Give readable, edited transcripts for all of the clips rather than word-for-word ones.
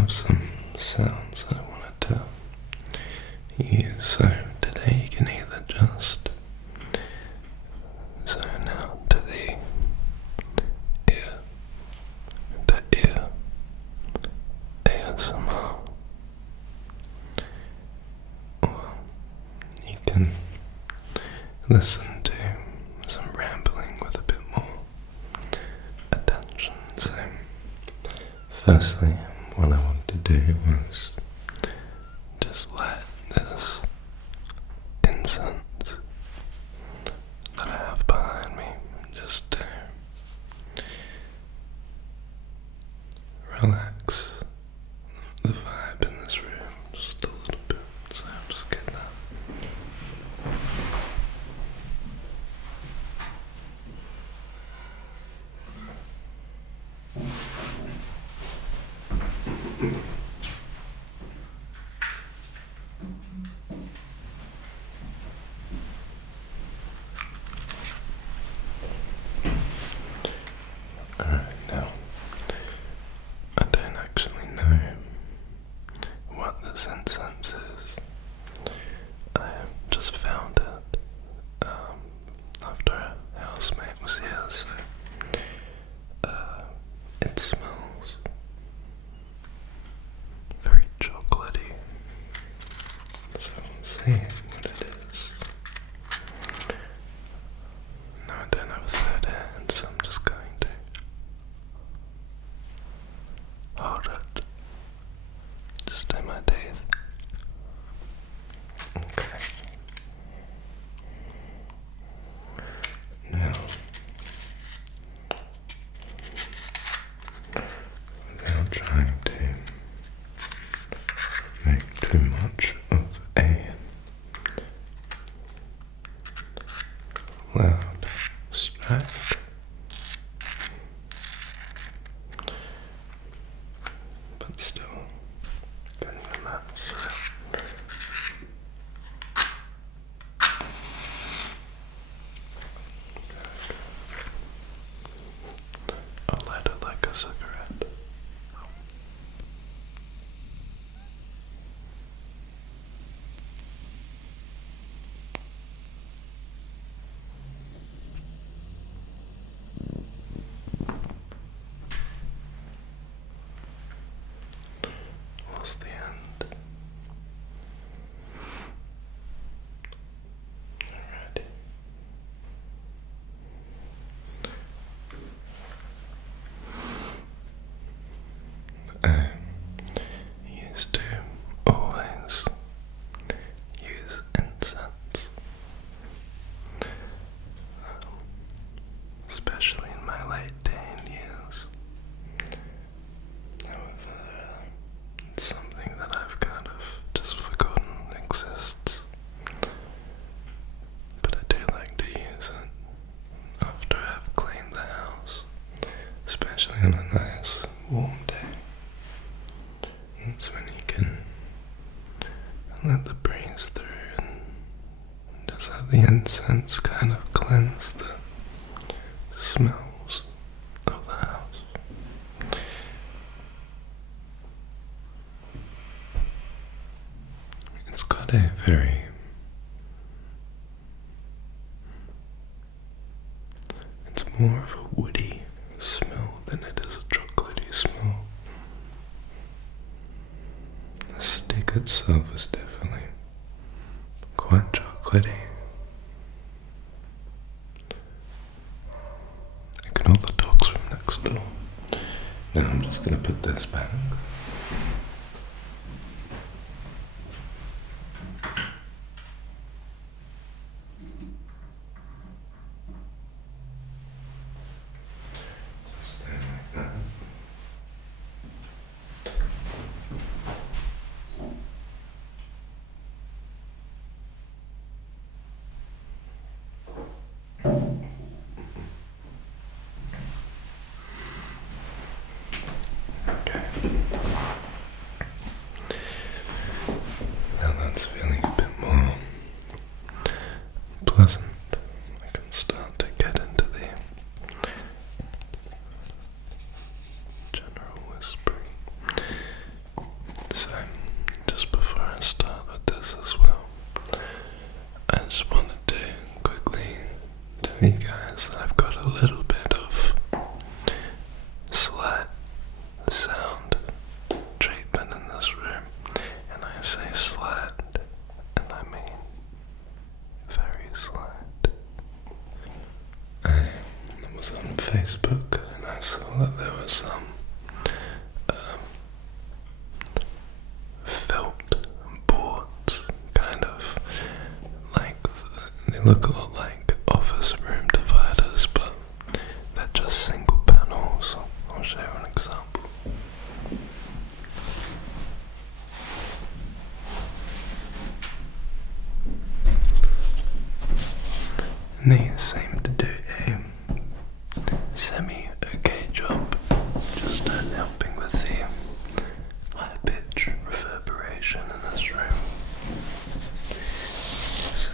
have some sounds I wanted to use. So today you can either just zone out to the ear ASMR, or you can listen to some rambling with a bit more attention. So firstly, what I want to do was just let this incense that I have behind me just to relax the vibe in this room just a little bit. So I'm just getting that. Alright, now I don't actually know what this incense is. I just found it after a housemate was here, so it smells very chocolatey. So we'll see what it is. No, I don't have a third hand, so I'm just going to hold it just in my teeth. Okay. Now, without trying to make too much of a loud strike, but still getting the match. I'll light it like a cigarette. What's the end? Alrighty. I used to always use incense, especially in my late teen years. However, it's something that I've kind of just forgotten exists, but I do like to use it after I've cleaned the house, especially on a nice warm day. It's when you can let the breeze through and just let the incense kind of cleanse the smells of the house. It's got a very it's more of a woody smell than it is a chocolatey smell. The stick itself is definitely quite chocolatey. I can hear the dogs from next door. Now I'm just going to put this back. Just there like that. Okay. Facebook and I saw that there was some felt boards, kind of like, they look a lot like office room dividers, but they're just single panels. I'll show you an example. And these seem to do a semi-okay job, just helping with the high-pitch reverberation in this room. So,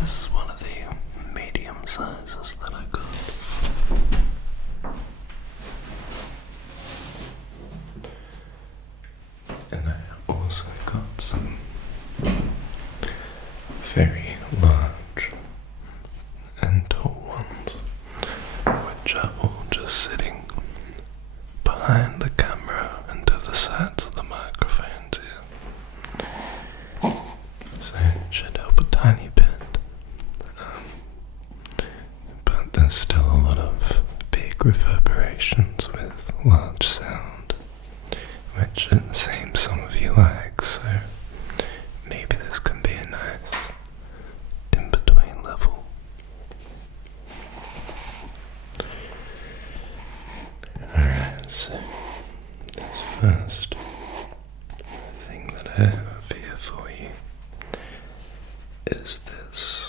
this is one of the medium sizes that I got. And I also got some very large and tall ones, which are all just sitting behind the camera and to the sides of the microphones here. So it should help a tiny bit. But there's still a lot of big reverberations with large sound, which it seems some of you like, so maybe this can be a nice in-between level. Alright, so this first thing that I have here for you is this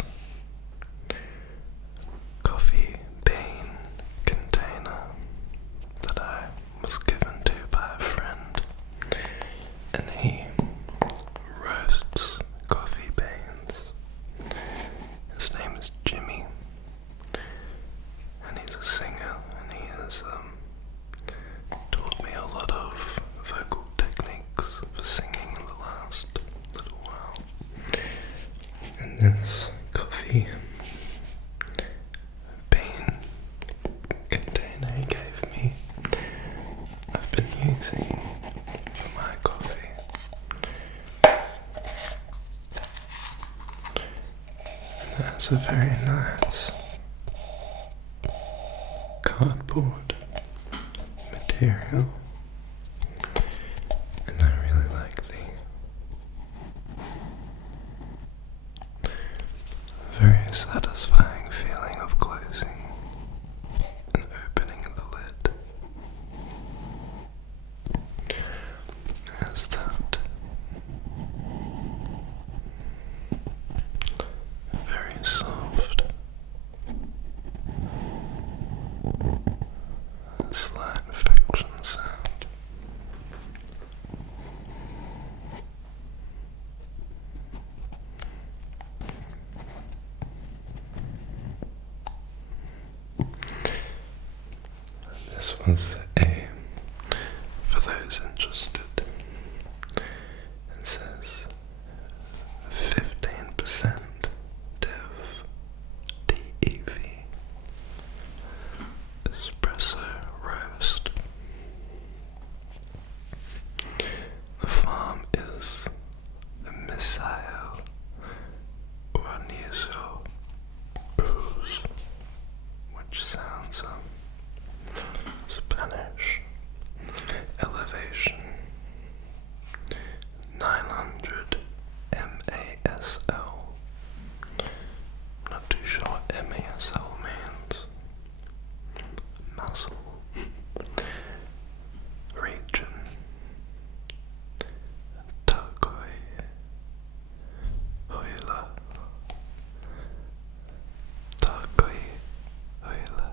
coffee bean container that I was given to by a friend, and he roasts coffee beans. His name is Jimmy, and he's a singer, and he has taught me a lot of vocal techniques for singing in the last little while. And this coffee bean container he gave me, I've been using for my coffee. And that's a very nice cardboard material, and I really like the very satisfying feeling of closing and opening the lid. There's that very soft, slight friction sound. This was for those interested, it says 15% DEV espresso roast. The farm is Misael Guarnizo Cruz, which sounds Spanish. Elevation 900 MASL. Not too sure what MASL means. Muscle. Region Takoi Hoila. Takoi Hoila.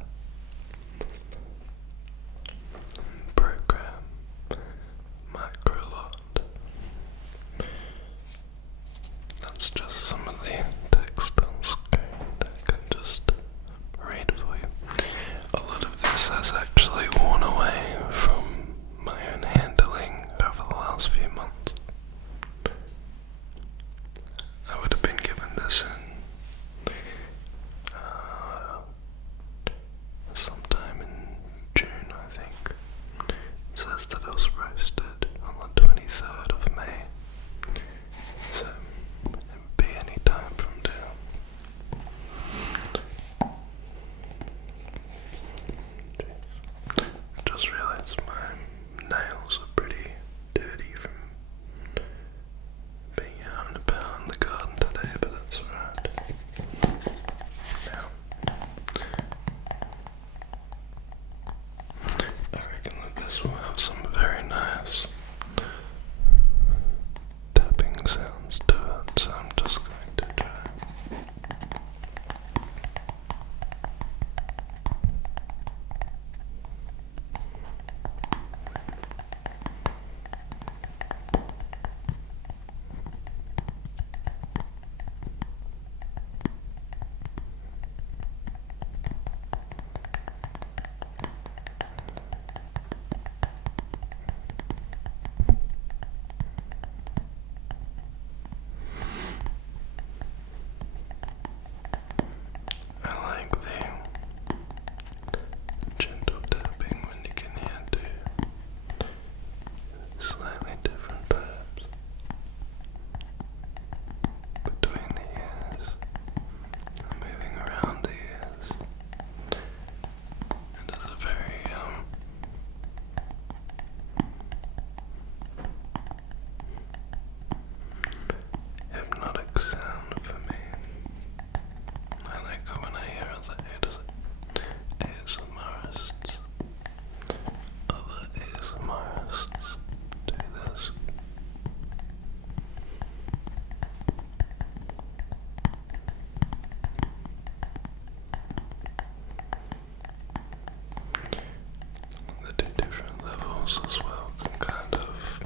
house as well can kind of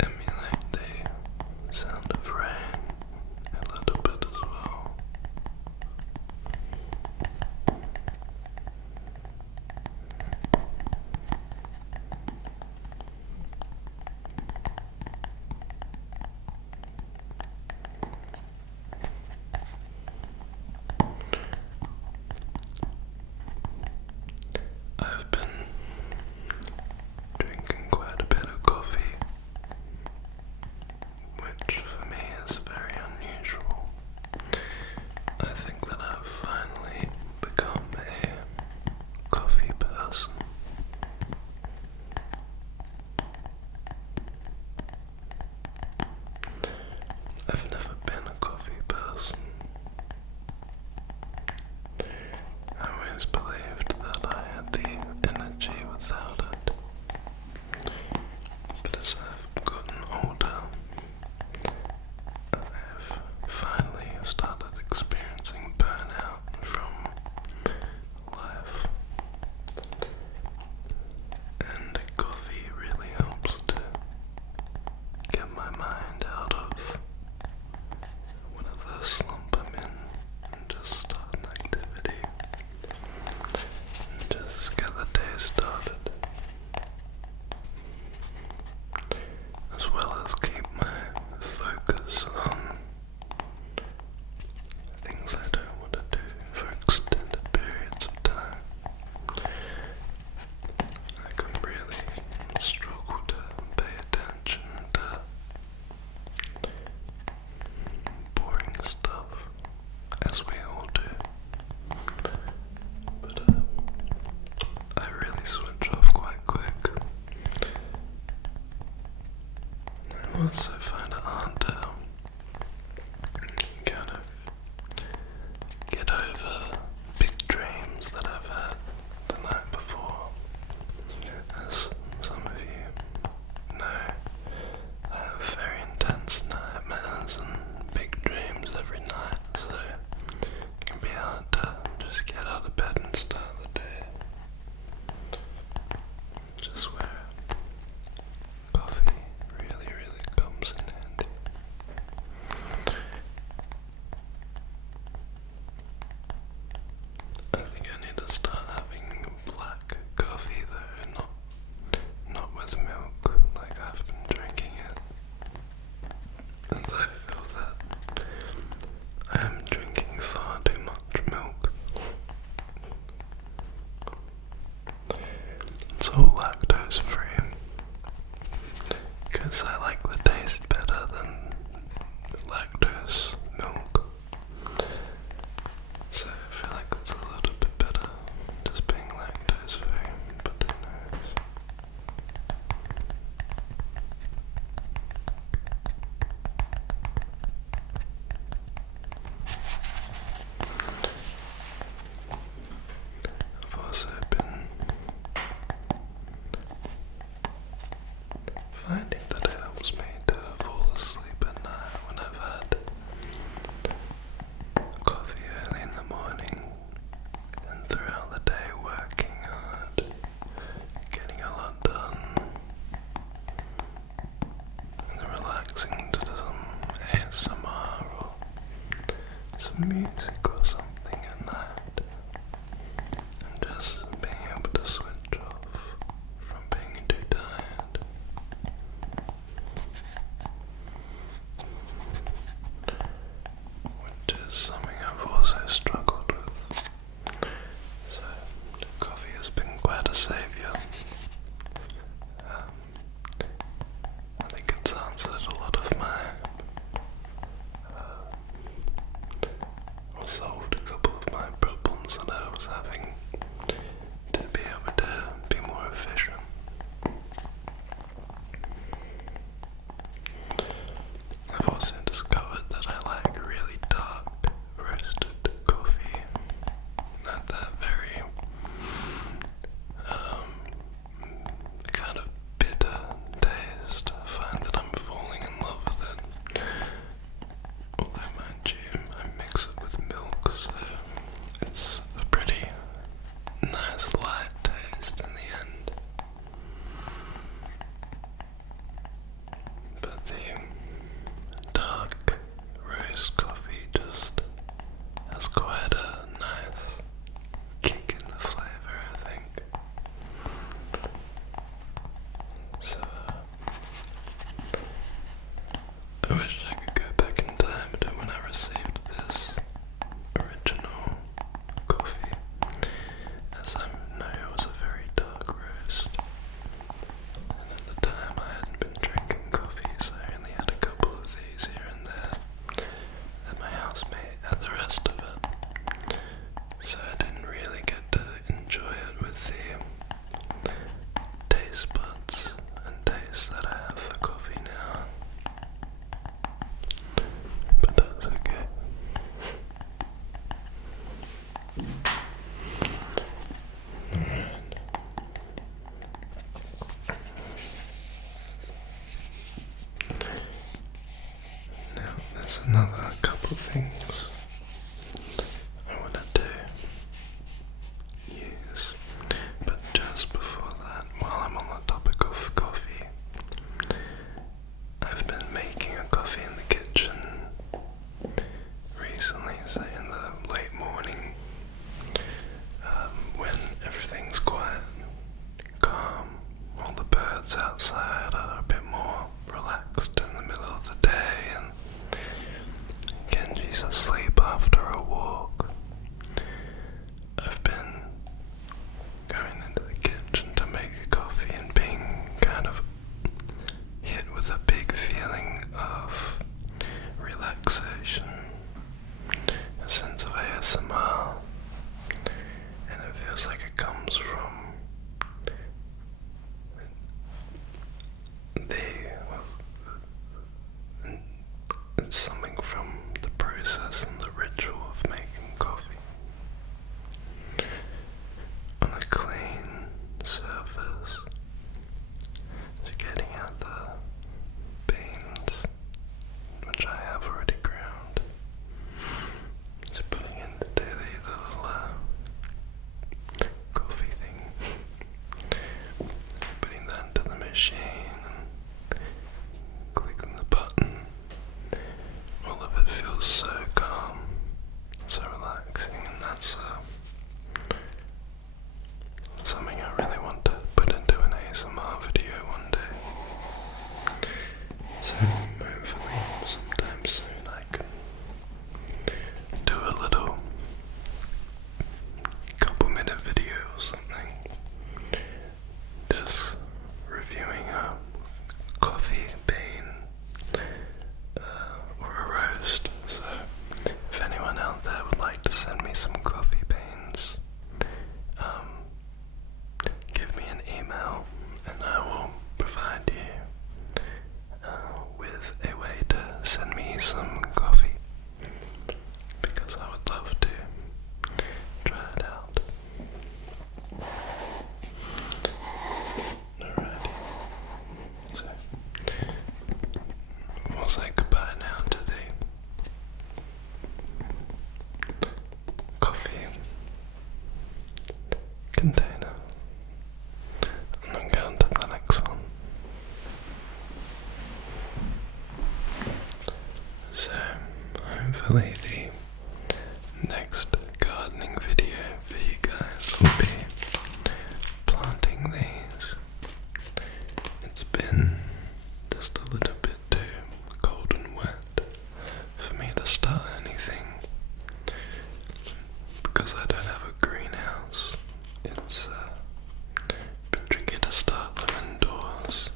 emulate the sound of rain a little bit as well. I've been drinking quite a bit of coffee, which for me is very unusual. I think that I've finally become a coffee person. I've never been a coffee person. I always believed that I had the energy without it. But as I've gotten older, I've finally started experiencing burnout from life. And coffee really helps to get my mind out of whatever slump I'm in and just start an activity and just get the day started, as well as keep my focus on things I don't want to do for extended periods of time. I can really struggle to pay attention to boring stuff, as we all do. But I really switch off quite quick. I also find it hard to kind of get over big dreams that I've had the night before. As some of you know, I have very intense nightmares and big dreams every night, so it can be hard to just get out of bed and start the day. Just where coffee really comes in handy. I think I need to start having black coffee though, not with milk like I've been drinking it. As I feel that I am drinking far too much milk. It's all lactose free, because I like the taste better than lactose milk. So I feel like it's a little bit better just being lactose free, but who knows. I've also been finding that it helps me to fall asleep at night when I've had coffee early in the morning and throughout the day working hard, getting a lot done, and relaxing to some ASMR or some music or something at night, and just being able to switch off from being too tired. Which is something I've also struggled with. So coffee has been quite a saviour. I think it's answered a lot of my or solved a couple of my problems that I was having to be able to be more efficient. I've also discovered that I like really dark roasted coffee, not that very couple things I wanted to use, but just before that, while I'm on the topic of coffee, I've been making a coffee in the kitchen recently, so in the late morning, when everything's quiet, calm, all the birds outside are a bit more relaxed in the middle of the day, and Genji's asleep after a walk. I've been going into the kitchen to make a coffee and being kind of hit with a big feeling of relaxation, a sense of ASMR, and it feels like it comes from it's something from the process and the ritual of making coffee. On a clean surface, so getting out the beans, which I have already ground, so putting into the little coffee thing, putting that into the machine and clicking the button. All of it feels so calm, so relaxing, and that's something I really want to put into an ASMR video one day. So hopefully sometime soon I can do a little couple-minute video or something, just reviewing a coffee bean or a roast. So if anyone out there would like to send me some coffee beans, give me an email and I will provide you with a way to send me some coffee, because I would love to try it out. Alrighty, so we'll say goodbye now to the coffee container, and then go on to the next one. So hopefully the next gardening video for you guys will be planting these. It's been just a little bit too cold and wet for me to start anything, because I don't have a greenhouse. It's been tricky to start them indoors.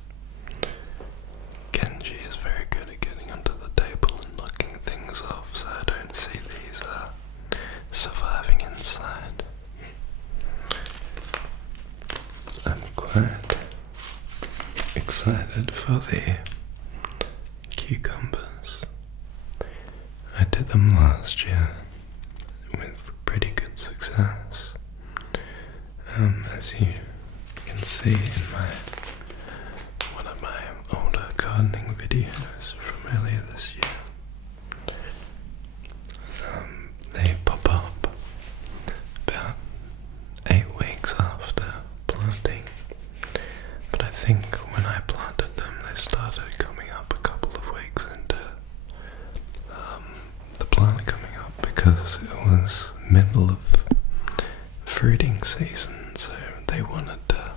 Genji is very good at getting under the table and knocking things off, so I don't see these surviving inside. I'm quite excited for the cucumbers. I did them last year with pretty good success. As you can see in one of my older gardening videos from earlier this year, they pop up about 8 weeks after planting, but I think when I planted them they started coming up a couple of weeks into the plant coming up, because it was middle of fruiting season, so they wanted to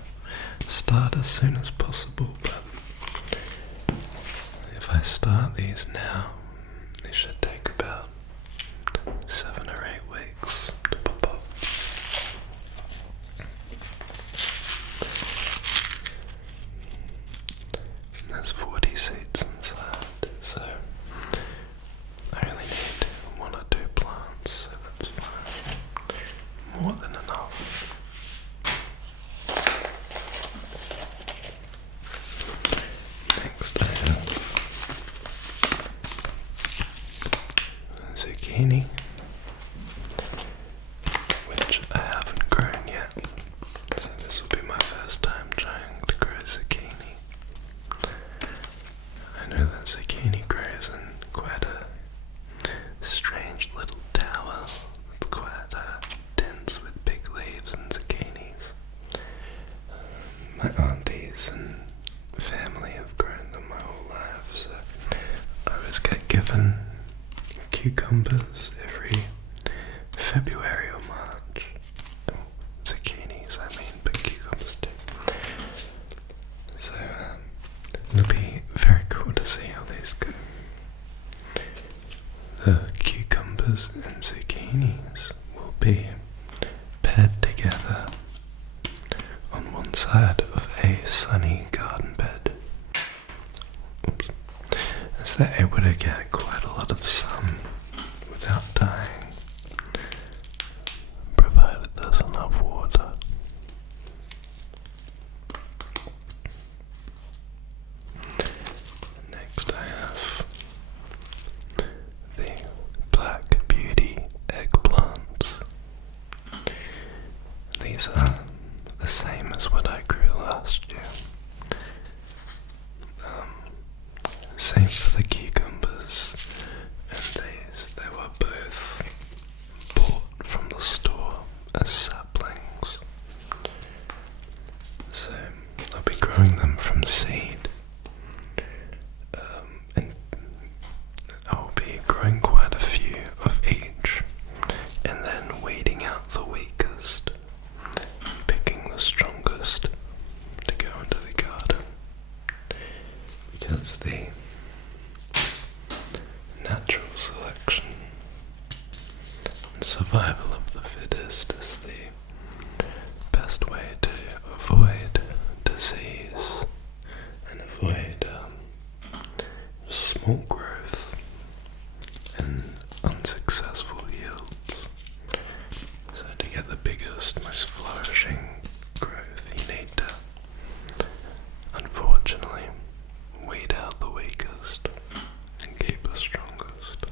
start as soon as possible. But if I start these now, they should take about 7 or 8 weeks to pop up. And there's 40 seeds inside, so I only need 1 or 2 plants, so that's fine. More than enough. Next I have cucumbers every February or March. Zucchinis, I mean, but cucumbers too. So it'll be very cool to see how these go. The cucumbers and zucchinis will be paired together on one side of a sunny garden bed. Oops. As they're able to get quite a lot of sun without dying, provided there's enough water. Next I have the Black Beauty eggplants. These are the same as what I grew last year. Same for the cucumbers and these. They were both bought from the store as saplings. So I'll be growing them from seed. And I'll be growing quite a few of each and then weeding out the weakest and picking the strongest to go into the garden, because the natural selection and survival of the fittest is the best way to avoid disease and avoid small growth and unsuccessful yields. So to get the biggest, most flourishing growth, you need to, unfortunately, weed out the weakest and keep the strongest.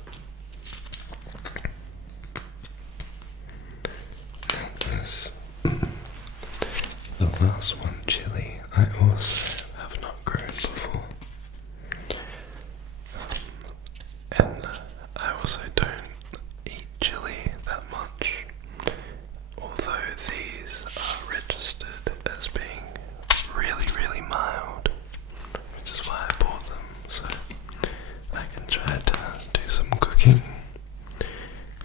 And this, the last one, chili, I also have not grown before. And I also don't eat chili that much, although these are registered as being really, really mild, which is why I bought them, so I can try to do some cooking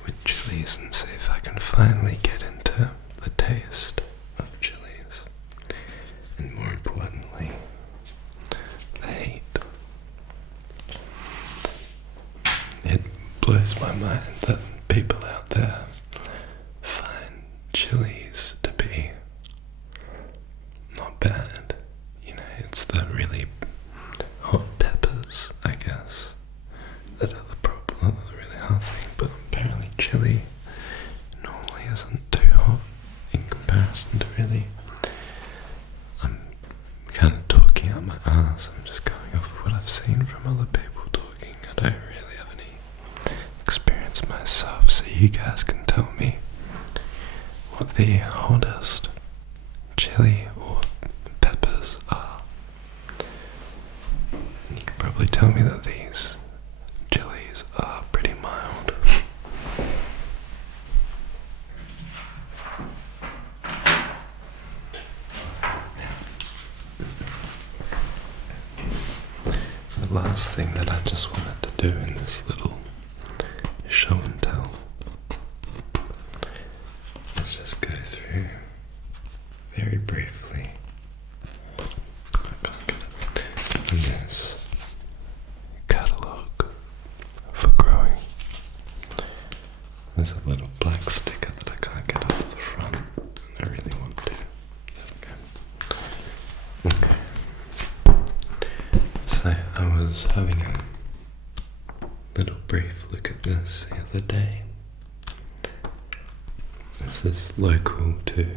with chilies and see if I can finally get into the taste of chilies, and more importantly, the heat. It blows my mind that people out there find chilies to be not bad. You know, it's the really hot peppers, I guess, that are the problem, the really hot thing, but apparently chili normally isn't too hot in comparison to really. I'm kind of talking out my ass, I'm just going off of what I've seen from other people talking. I don't really have any experience myself, so you guys can tell me what the hottest chili or peppers are. And you can probably tell me that these chilies are pretty mild. The last thing that I just wanted to do in this little show and tell, let's just go through very briefly in this catalogue for growing. There's a little black sticker that I can't get off the front, and I really want to. Okay. So I was having a little brief look at this the other day. This is local to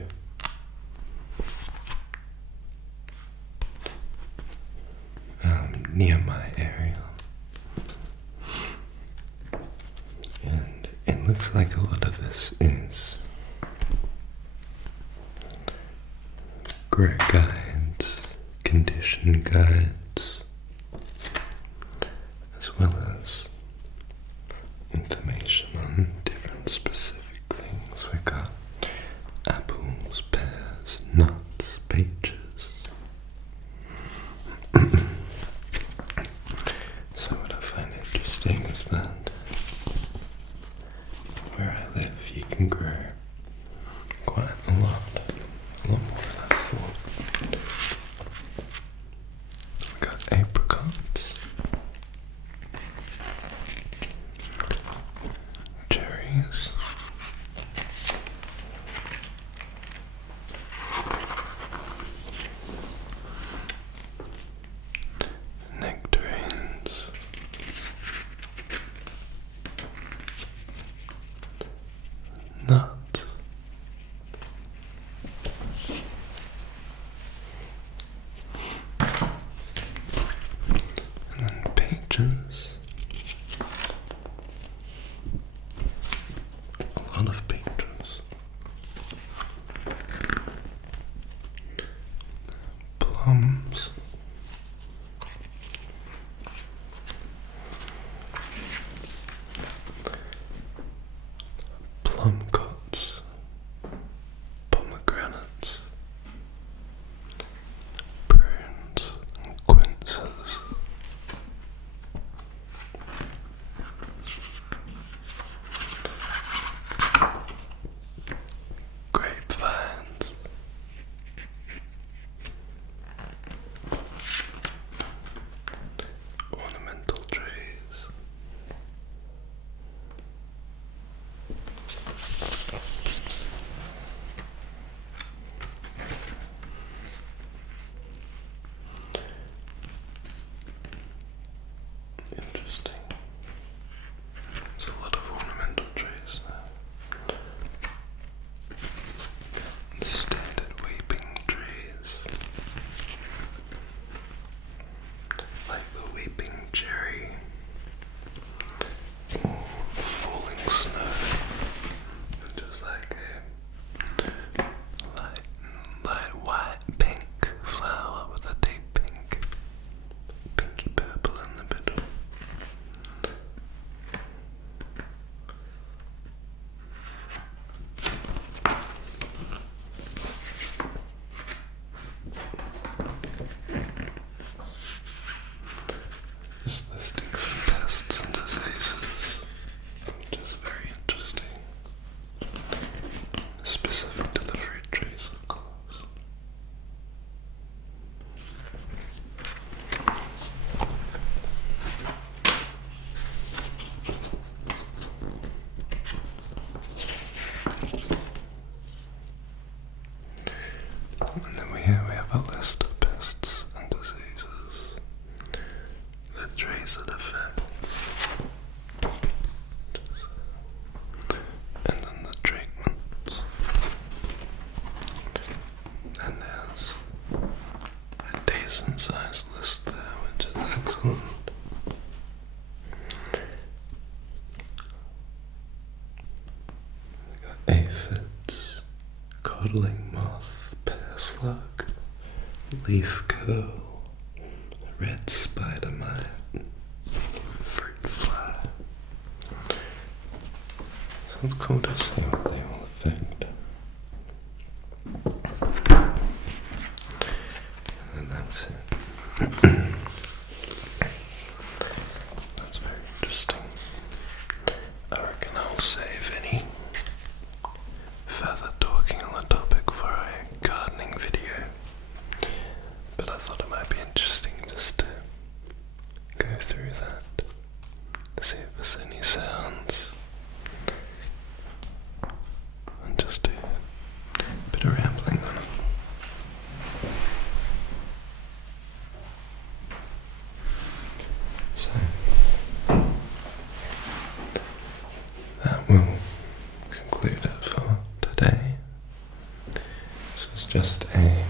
near my area, and it looks like a lot of this is grow guides, condition guides, as well as information on different specific things. We've got apples, pears, nuts, peaches. So what I find interesting is that And then here we have a list of pests and diseases that trace it effects. And then the treatments. And there's a decent sized list there, which is excellent. We got aphids, codling moth, pear slug, leaf curl, red spider mite, fruit fly. So it's cool to see what they all affect. And that's it. That's very interesting. I reckon I'll save any further talking on the topic for a gardening video. But I thought it might be interesting just to go through that, see if there's any sounds, and just do a bit of rambling on it. So that will conclude it for today. This was just a